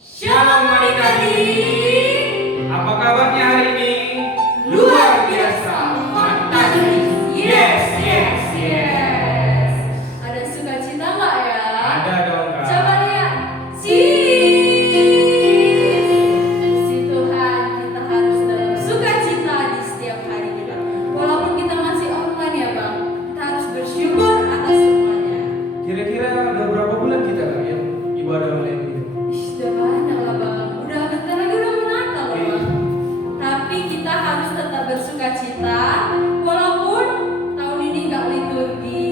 Shalom adik-adik. Apa kabarnya hari ini? Luar biasa, fantastis. Yes, yes, yes. Ada sukacita nggak ya? Ada dong, Kak. Coba lihat. Si Tuhan, kita harus dalam sukacita di setiap hari kita. Walaupun kita masih online ya Bang, kita harus bersyukur atas semuanya. Kira-kira udah berapa bulan kita Kak yang ibadah online ini? Sudah banyak lah Bang. Udah bentar lagi udah mau Natal loh Bang. Tapi kita harus tetap bersukacita walaupun tahun ini nggak liturgi,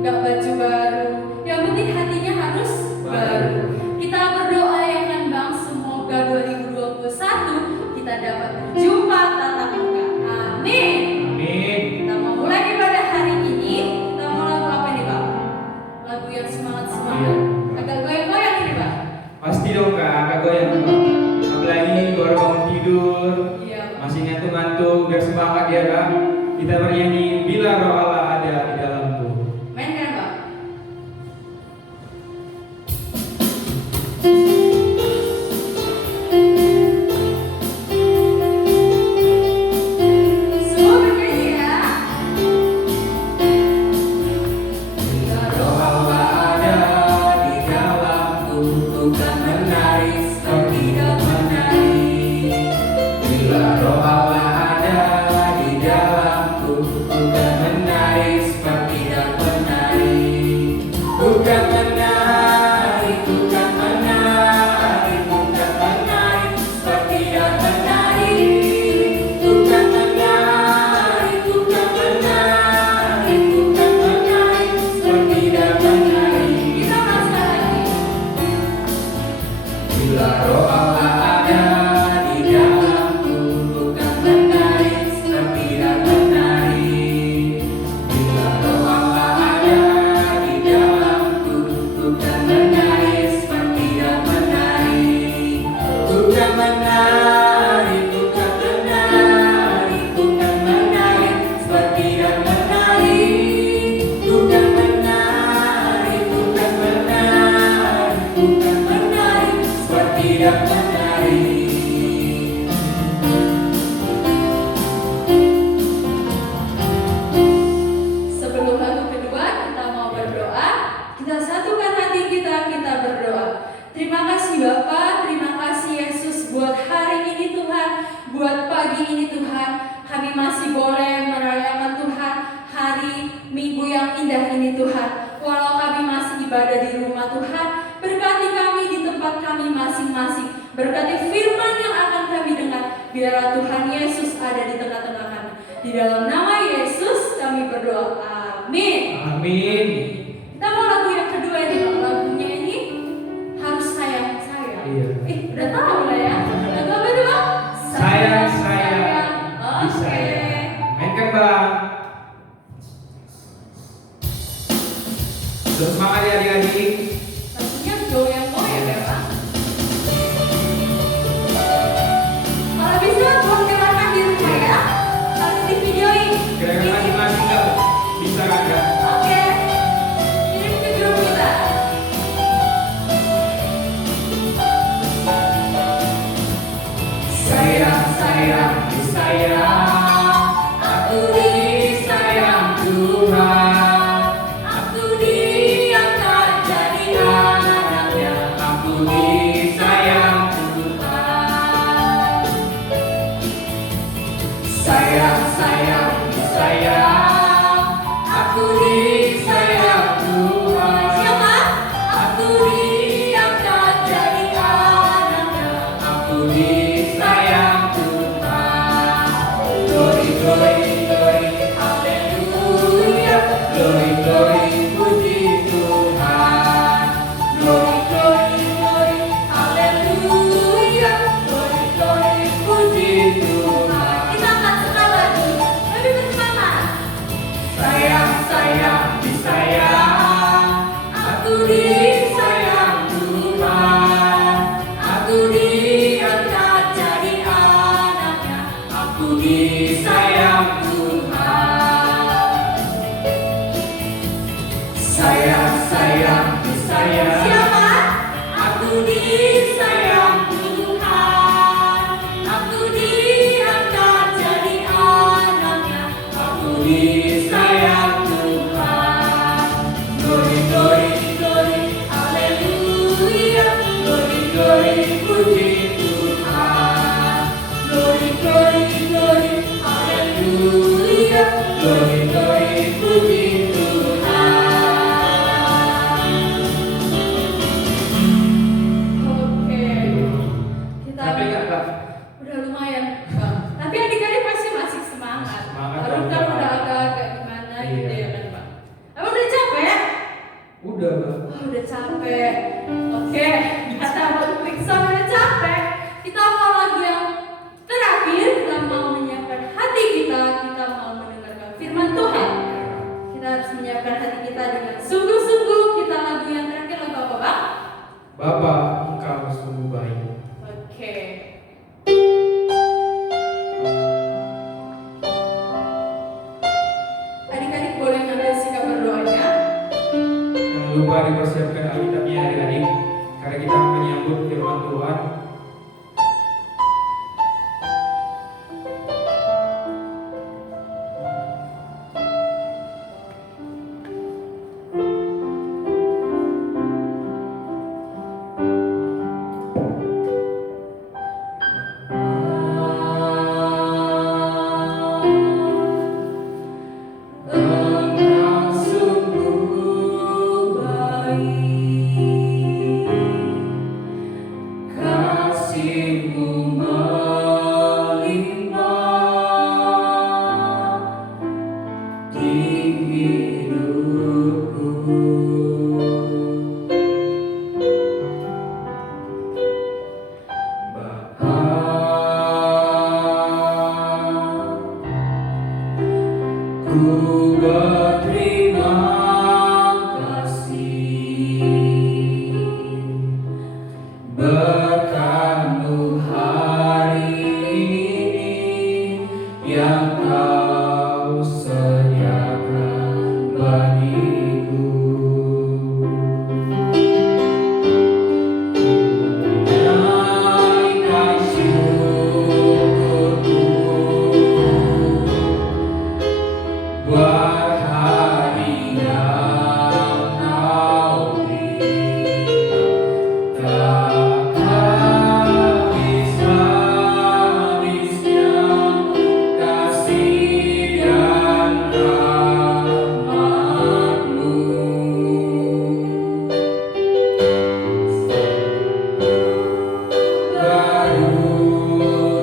nggak baju baru. Yang penting hatinya harus baru. Kita berdoa ya kan Bang, semoga 2021 kita dapat berjumpa tatap muka. Amin. Amin. Kita mau mulai ibadah hari ini. Kita mau lagu apa nih Bang? Lagu yang semangat-semangat. Agak goyang-goyang ini Bang. Pasti dong Kak, Kak goyang Kak. Apalagi baru bangun tidur, Iya Bang. masih ngantuk-ngantuk, udah semangat ya Kak. Kita bernyanyi Bila Roh Allah ada di dalamku. Mainkan Bang. Semua bernyanyi ya. Bila Roh Allah ada di dalamku, ku kan menari seperti tidak menari. Bila Roh Allah ada di dalamku, ku kan menari seperti tidak menari. Ku kan menari, ku kan menari, ku kan menari seperti tidak menari. Ku kan menari, ku kan menari, ku kan menari seperti tidak menari. Kita masuk lagi. Bila Roh Allah ada di dalamku, ku kan menari seperti tidak menari. Bila Roh Allah ada di dalamku, ku kan menari seperti tidak menari. Ku kan menari, ku kan menari, ku kan menari seperti tidak menari. Ku kan menari, ku kan menari, ku kan menari seperti tidak menari. Sebelum lagu kedua kita mau berdoa. Kita satukan hati kita berdoa. Terima kasih Bapa, terima kasih Yesus buat hari ini Tuhan, buat pagi ini Tuhan. Kami masih boleh merayakan Tuhan hari Minggu yang indah ini Tuhan. Walau kami masih ibadah di rumah Tuhan, berkati kami di tempat kami masing-masing. Berkati firman yang akan kami dengar. Biarlah Tuhan Yesus ada di tengah-tengah kami. Di dalam nama Yesus kami berdoa. Amin. Amin. Kita mau lagu yang kedua ini Bang. Lagunya ini harus sayang. Iya. Udah tahu lah ya. Lagu apa itu Bang? Sayang, sayang, Oke. disayang. Mainkan Bang. Terus semangat ya adik-adik. Lagunya goyang-goyang ya Bang. Kalau bisa buat gerakan di rumah ya. Harus di videoin. Kira-kira masing-masing nggak bisa kan Kak? Oke. Kirim ke grup kita. akan menyambut firman Tuhan. Engkau sungguh baik, kasih-Mu melimpah di hidupku. Bapa, ku berterima kasih berkat-Mu hari ini yang Kau sediakan bagiku. Naikkan syukurku buat hari yang Kau beri, tak habis-habisnya kasih dan rahmat-Mu. Baru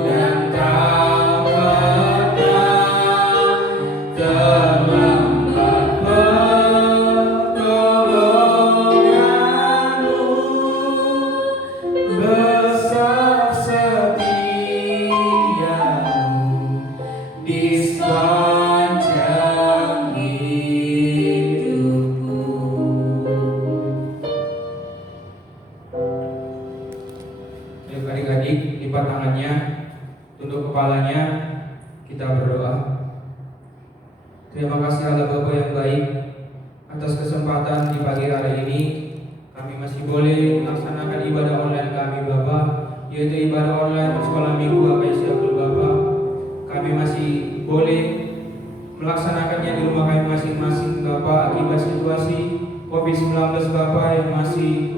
dan tak pernah terlambat pertolongan-Mu, besar setia-Mu di sepanjang hidupku. Yuk adik-adik, lipat tangannya, tunduk kepalanya, kita berdoa. Terima kasih Allah Bapa yang baik atas kesempatan di pagi hari ini kami masih boleh melaksanakan ibadah online kami Bapa, yaitu ibadah online sekolah minggu Bapak Yesus Bapa. Kami masih boleh melaksanakannya di rumah kami masing-masing Bapa, akibat situasi COVID-19 Bapa yang masih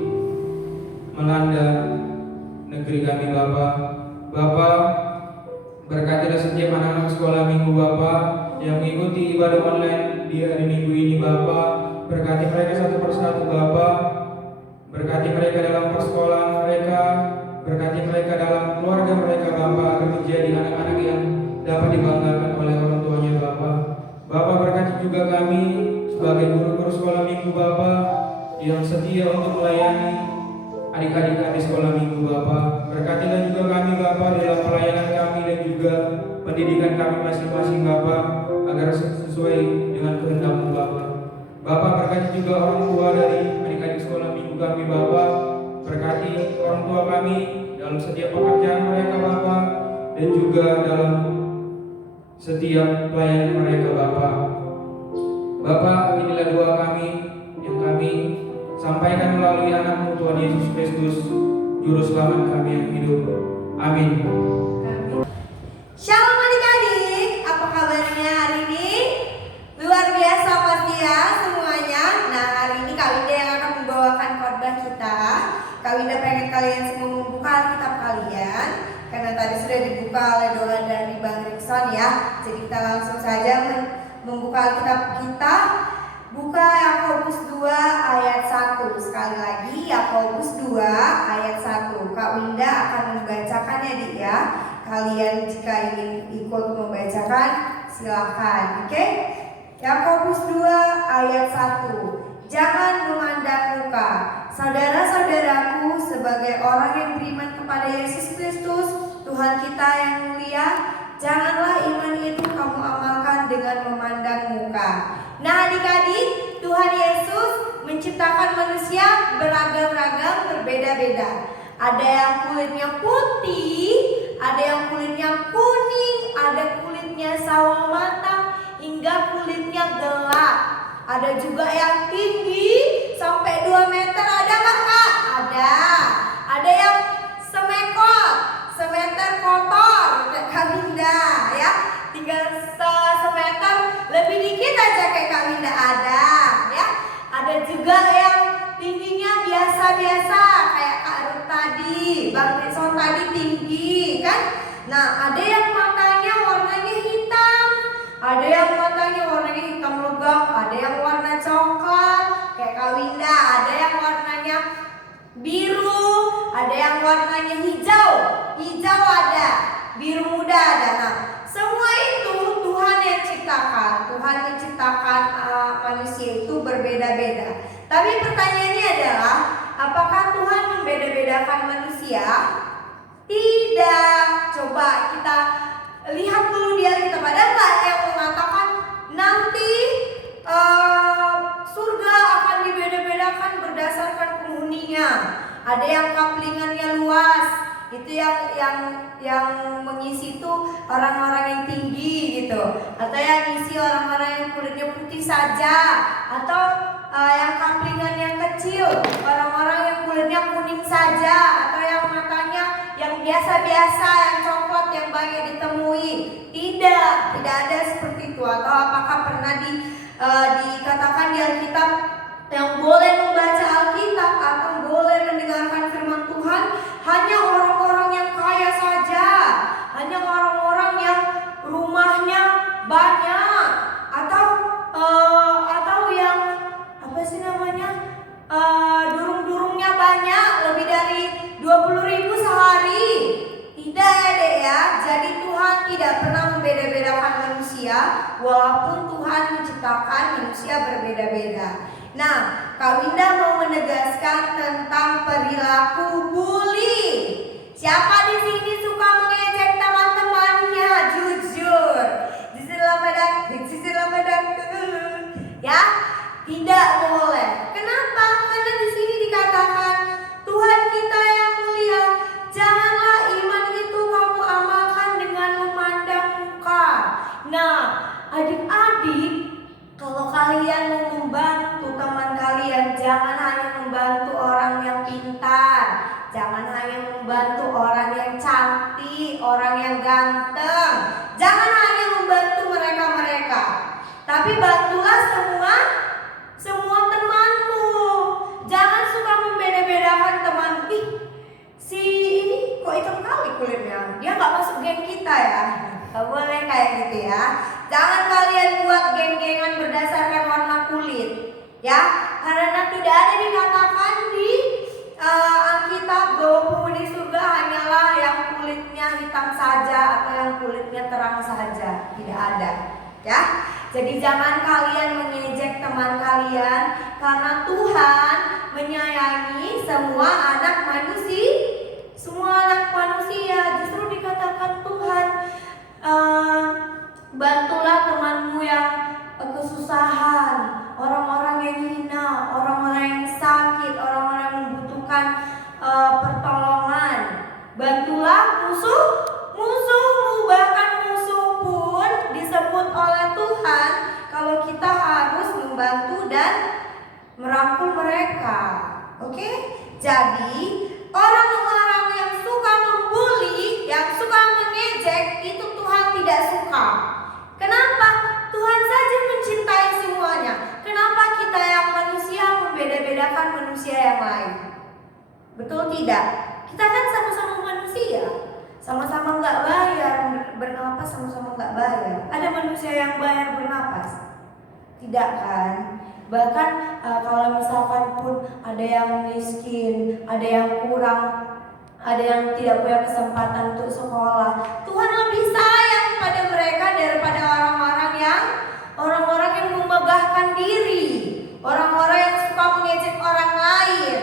melanda negeri kami Bapa. Bapa, berkatilah setiap anak-anak sekolah minggu Bapa yang mengikuti ibadah online di hari Minggu ini Bapa. Berkati mereka satu persatu Bapa. Berkati mereka dalam persekolahan mereka, berkati mereka dalam keluarga mereka Bapa, agar menjadi anak-anak yang dapat dibanggakan oleh orang tuanya Bapa. Bapa, berkati juga kami sebagai guru-guru sekolah minggu Bapa yang setia untuk melayani adik-adik kami sekolah minggu Bapa. Berkatilah juga kami Bapa dalam pelayanan kami dan juga pendidikan kami masing-masing Bapa, agar sesuai dengan kehendak-Mu Bapa. Bapa, berkati juga orang tua dari adik-adik sekolah minggu kami Bapa. Berkati orang tua kami dalam setiap pekerjaan mereka Bapa, dan juga dalam setiap pelayanan mereka Bapa. Bapa, inilah doa kami yang kami sampaikan melalui anak-Mu Tuhan Yesus Kristus, Juru Selamat kami yang hidup. Amin. Shalom adik-adik, apa kabarnya hari ini? Luar biasa pasti ya semuanya. Nah, hari ini Kak Winda yang akan membawakan khotbah kita. Kak Winda pengen kalian semua membuka Alkitab kalian, karena tadi sudah dibuka oleh doa dari Bang Rikson ya. Jadi kita langsung saja membuka Alkitab kita. Buka Yakobus 2 ayat 1. Sekali lagi Yakobus 2 ayat 1. Kak Winda akan membacakannya Dik ya. Kalian jika ingin ikut membacakan silakan. Oke? Yakobus 2 ayat 1. Jangan memandang muka. Saudara-saudaraku, sebagai orang yang beriman kepada Yesus Kristus, Tuhan kita yang mulia, janganlah iman itu kamu amalkan dengan memandang muka. Nah adik-adik, Tuhan Yesus menciptakan manusia beragam-ragam, berbeda-beda. Ada yang kulitnya putih, ada yang kulitnya kuning, ada kulitnya sawo matang, hingga kulitnya gelap. Ada juga yang tinggi sampai 2 meter, ada nggak Kak? Ada. Nah, ada yang matanya warnanya hitam, ada yang matanya warnanya hitam legam, ada yang warna coklat kayak Kak Winda, ada yang warnanya biru, ada yang warnanya hijau ada, biru muda ada. Nah, semua itu Tuhan yang ciptakan. Tuhan menciptakan manusia itu berbeda-beda. Tapi pertanyaannya adalah, apakah Tuhan membeda-bedakan manusia? Tidak. Coba kita lihat dulu di Alkitab, ada nggak yang mengatakan nanti surga akan dibeda-bedakan berdasarkan penghuninya? Ada yang kaplingannya luas, itu yang mengisi itu orang-orang yang tinggi gitu, atau yang isi orang-orang yang kulitnya putih saja, atau yang kaplingan yang kecil, orang-orang yang kulitnya kuning saja, atau yang matanya yang biasa-biasa, yang coklat yang banyak ditemui. Tidak ada seperti itu. Atau apakah pernah dikatakan di Alkitab yang boleh membaca Alkitab atau boleh mendengarkan firman Tuhan hanya orang-orang yang kaya saja, hanya orang-orang yang rumahnya banyak, atau yang apa sih namanya, durung-durungnya banyak, lebih dari 20.000 sehari. Tidak ya dek ya. Jadi Tuhan tidak pernah membeda-bedakan manusia, walaupun Tuhan menciptakan manusia berbeda-beda. Nah, Kak Winda mau menegaskan tentang perilaku bully. Siapa di sini suka mengejek teman-temannya? Jujur. Sisi Ramadan. Ya, tidak boleh. Kenapa? Karena di sini dikatakan Tuhan kita yang mulia, janganlah iman itu kamu amalkan dengan memandang muka. Nah, adik-adik, kalau kalian mau membantu teman kalian, jangan hanya membantu orang yang pintar, jangan hanya membantu orang yang cantik, orang yang ganteng, jangan hanya membantu mereka-mereka, tapi bantulah semua temanmu. Jangan suka membeda-bedakan teman. Si ini kok hitam kali kulitnya, dia nggak masuk geng kita ya. Gak boleh kayak gitu ya. Jangan kalian buat geng-gengan berdasarkan warna kulit, ya. Karena tidak ada dikatakan di Alkitab bahwa penghuni surga hanyalah yang kulitnya hitam saja atau yang kulitnya terang saja. Tidak ada, ya. Jadi jangan kalian mengejek teman kalian, karena Tuhan menyayangi semua anak manusia. Justru dikatakan Tuhan, bantulah temanmu yang kesusahan, orang-orang yang hina, orang-orang yang sakit, orang-orang yang membutuhkan pertolongan. Bantulah musuhmu, bahkan musuh pun disebut oleh Tuhan kalau kita harus membantu dan merangkul mereka. Oke? Jadi orang-orang yang suka membuli, yang suka mengejek, itu Tuhan tidak suka. Kenapa? Tuhan saja mencintai semuanya. Kenapa kita yang manusia membeda-bedakan manusia yang lain? Betul tidak? Kita kan sama-sama manusia, sama-sama nggak bayar bernapas, sama-sama nggak bayar. Ada manusia yang bayar bernapas? Tidak kan? Bahkan kalau misalkan pun ada yang miskin, ada yang kurang, ada yang tidak punya kesempatan untuk sekolah, Tuhan lebih sayang pada mereka daripada orang-orang yang memegahkan diri, orang-orang yang suka mengejek orang lain.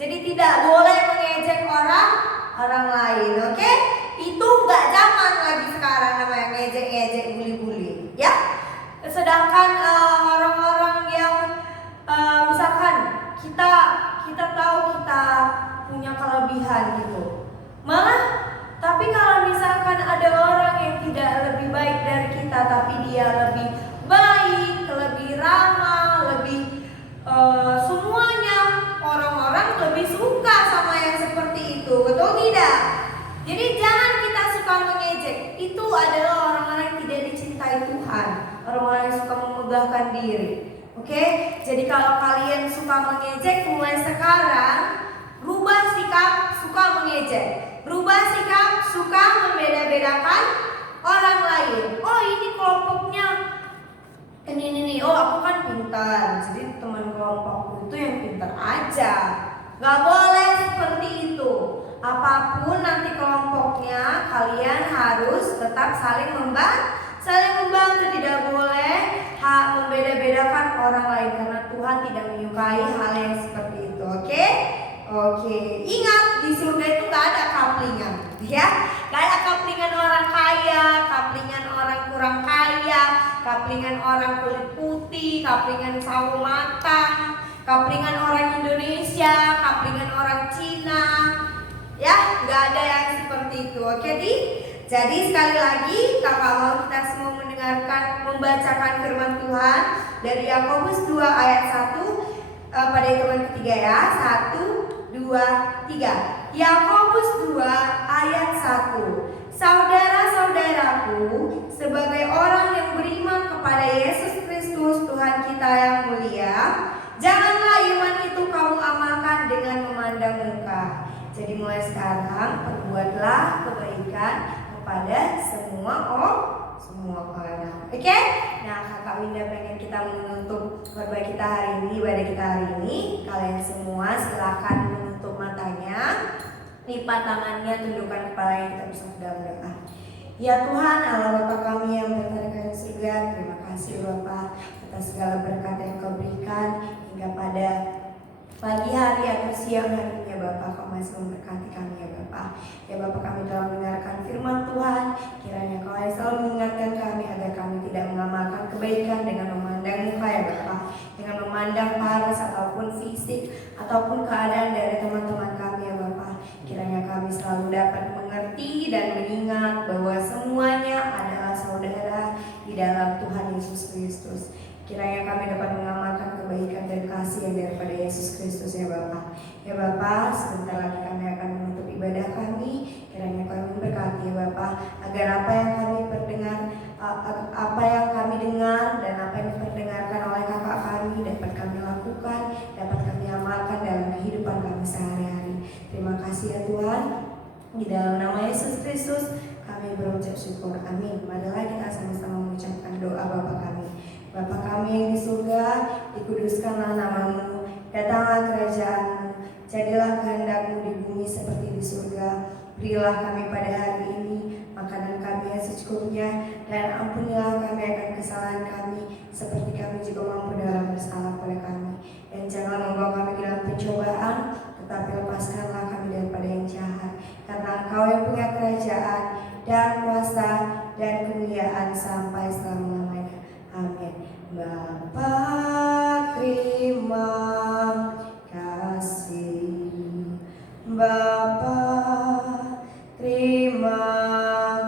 Jadi tidak boleh mengejek orang lain, oke? Itu nggak zaman lagi sekarang namanya ngejek-ngejek, bully-bully, ya. Sedangkan orang-orang yang misalkan kita tahu kita punya kelebihan gitu, malah tapi kalau misalkan ada orang yang tidak lebih baik dari kita, tapi dia lebih baik, lebih ramah, lebih semuanya, orang-orang lebih suka sama yang seperti itu, betul tidak? Jadi jangan kita suka mengejek. Itu adalah orang-orang yang tidak dicintai Tuhan, orang-orang yang suka memegahkan diri. Oke? Jadi kalau kalian suka mengejek, mulai sekarang rubah sikap suka mengejek, rubah sikap suka membeda-bedakan orang lain. Oh, ini kelompoknya ini nih. Oh, aku kan pintar, jadi teman kelompokku itu yang pintar aja. Gak boleh seperti itu. Apapun nanti kelompoknya, kalian harus tetap saling membantu. Tidak boleh membeda-bedakan orang lain, karena Tuhan tidak menyukai hal yang seperti itu. Oke. Ingat, di surga itu gak ada kaplingan, ya. Gak ada kaplingan orang kaya, kaplingan orang kurang kaya, kaplingan orang kulit putih, kaplingan sawo matang, kaplingan orang Indonesia, kaplingan orang Cina. Ya, nggak ada yang seperti itu. Oke, Di? Jadi sekali lagi kakak mau kita semua membacakan firman Tuhan dari Yakobus 2 ayat 1 pada hitungan ketiga ya. 1, 2, 3. Yakobus 2 ayat 1. Saudara-saudaraku, sebagai orang yang beriman kepada Yesus Kristus Tuhan kita yang mulia, janganlah iman itu kamu amalkan dengan memandang muka. Jadi mulai sekarang perbuatlah kebaikan kepada semua orang. Oke? Nah, Kakak Winda pengen kita menutup khotbah kita hari ini, ibadah kita hari ini. Kalian semua silakan menutup matanya, lipat tangannya, tundukkan kepalanya, kita bersama dalam doa. Ya Tuhan, Allah Bapa kami yang berada di surga, terima kasih Bapa atas segala berkat yang Kau berikan hingga pada pagi hari atau siang harinya Bapak, Kau masih memberkati kami ya Bapak. Ya Bapak, kami telah mendengarkan firman Tuhan, kiranya Kau yang selalu mengingatkan kami agar kami tidak mengamalkan kebaikan dengan memandang muka ya Bapak, dengan memandang paras ataupun fisik ataupun keadaan dari teman-teman kami ya Bapak. Kiranya kami selalu dapat mengerti dan mengingat bahwa semuanya adalah saudara di dalam Tuhan Yesus Kristus. Kiranya kami dapat mengamalkan kebaikan dan kasih yang daripada Yesus Kristus ya Bapak. Ya Bapak, sebentar lagi kami akan menutup ibadah kami. Kiranya kami memberkati ya Bapak, agar apa yang kami dengar dan apa yang diperdengarkan oleh kakak kami dapat kami lakukan, dapat kami amalkan dalam kehidupan kami sehari-hari. Terima kasih ya Tuhan. Di dalam nama Yesus Kristus kami berucap syukur. Amin. Marilah kita sama-sama mengucapkan doa Bapa kami. Bapa kami yang di surga, dikuduskanlah nama-Mu, datanglah kerajaan-Mu, jadilah kehendak-Mu di bumi seperti di surga. Berilah kami pada hari ini makanan kami yang secukupnya, dan ampunilah kami akan kesalahan kami, seperti kami juga mampu dalam bersalah pada kami. Dan jangan membawa kami ke dalam pencobaan, tetapi lepaskanlah kami daripada yang jahat. Karena Engkau yang punya kerajaan dan kuasa dan kemuliaan sampai selama-lamanya. Amin. Bapa, terima kasih. Bapa, terima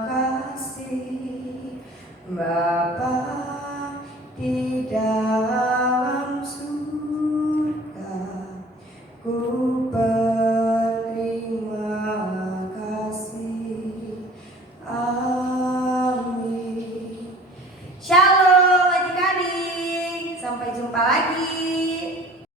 kasih. Bapa di dalam surga, ku berterima kasih. Amin. Shalom adik-adik, sampai jumpa lagi.